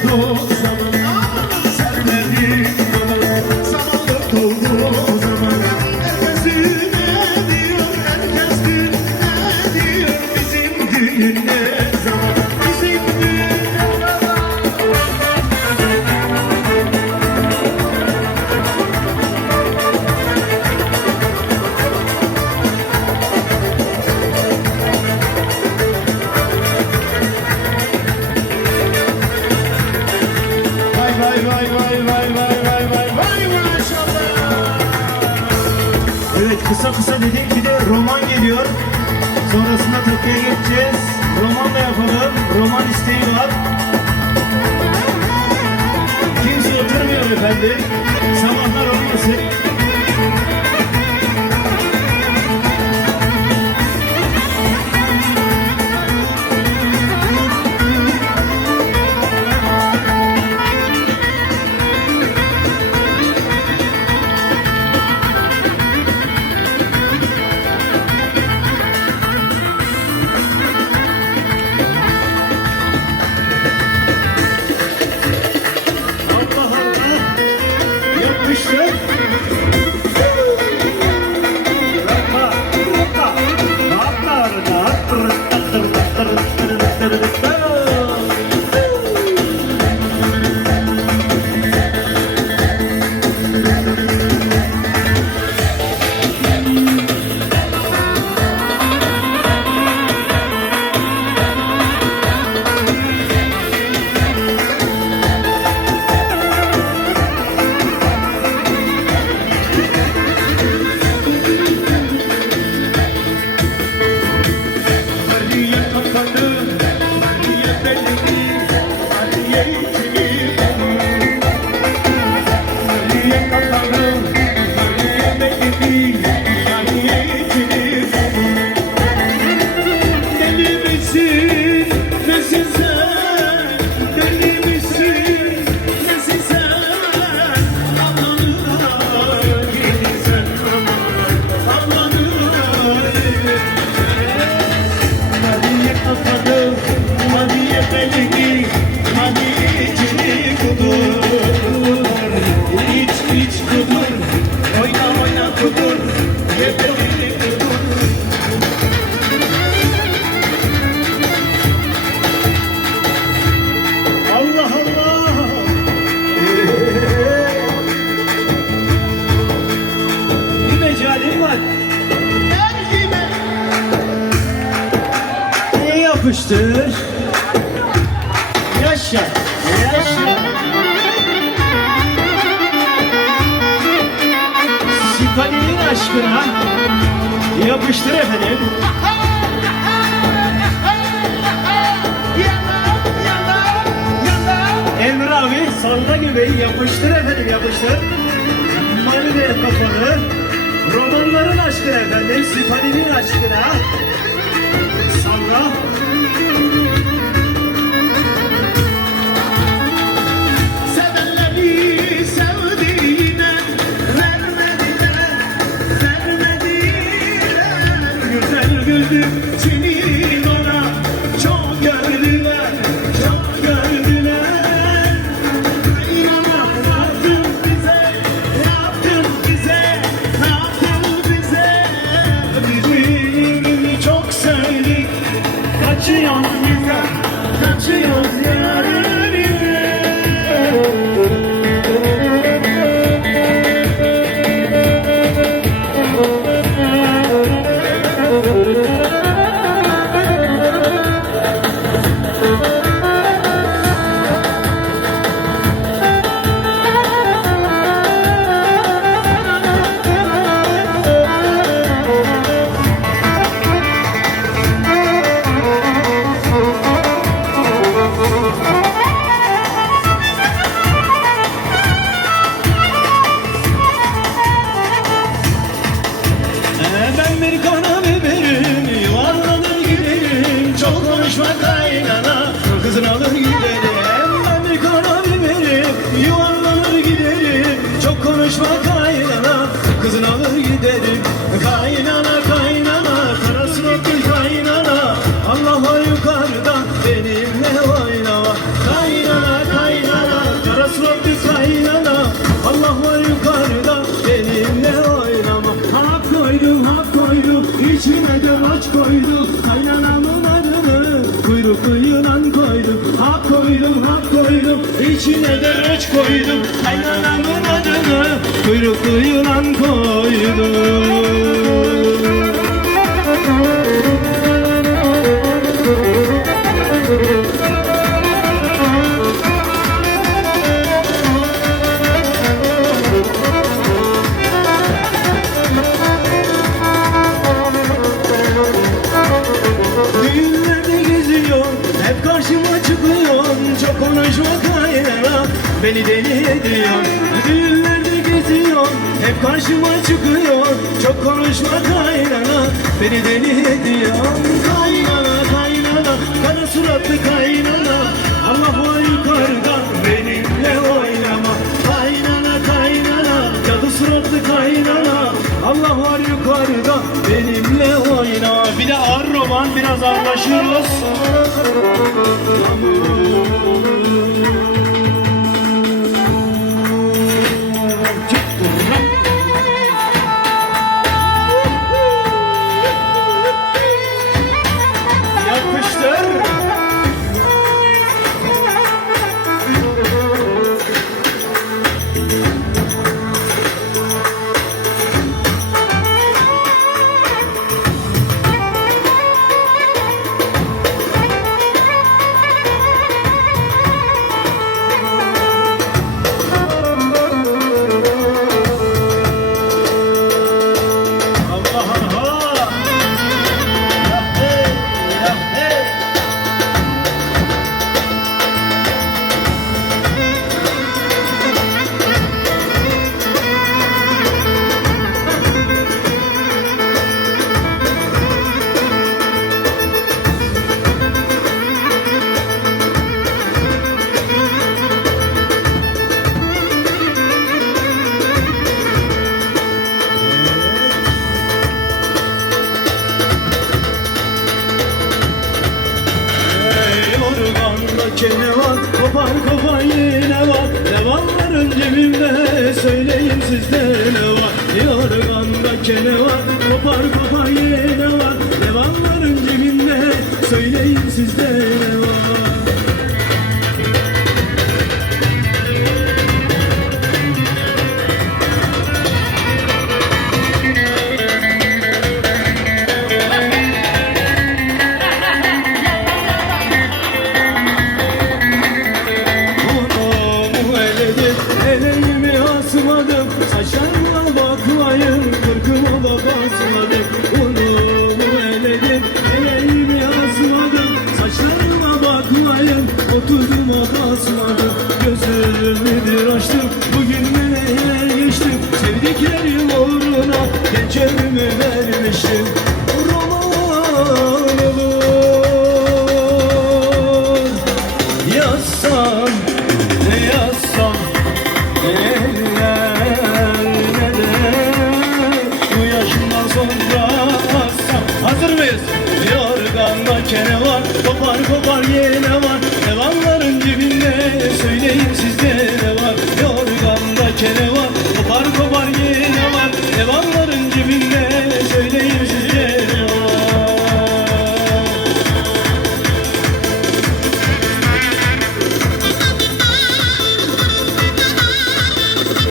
close. Geliyor. Sonrasında Türkiye'ye geçeceğiz. Romanla yapalım. Roman isteği var. Kimse oturmuyor efendim. Sabahlar olmasın. Yapıştır. Yaşa, yaşa. Sipali'nin aşkına yapıştır efendim. Emre abi salla gibi yapıştır efendim yapıştır. Mani ver kafanı. Romanların aşkına efendim. Sipali'nin aşkına. Salla. Thank you. kaçıyorsun, kaçıyorsun yarın. Giderim Kaynana kaynana Kara suratlı kaynana. Allah'a yukarıda Benimle oynama. Kaynana kaynana Kara suratlı kaynana. Allah'a yukarıda Benimle oynama. Hak koydum hak koydum. İçime de maç koydum. Kaynanamın adını Kuyruklu yılan koydum Ha koydum ha koydum İçine de reç koydum. Kaynanamın adını Kuyruklu yılan koydum hep karşıma çıkıyor Çok konuşma kaynana, beni deli ediyor. Kaynana, kaynana, kara suratlı kaynana. Allah var yukarıda, benimle oynama. Kaynana, kaynana, cadı suratlı kaynana. Allah var yukarıda, benimle oyna Bir de ağır roman, biraz anlaşırız. Yapıştır. Organda kene var, kopar kopar yine var. Ne varların cebimde, söyleyin sizde ne var? Ey organda kene var, kopar kopar yine var. Ne varların cebimde, söyleyin sizde ne var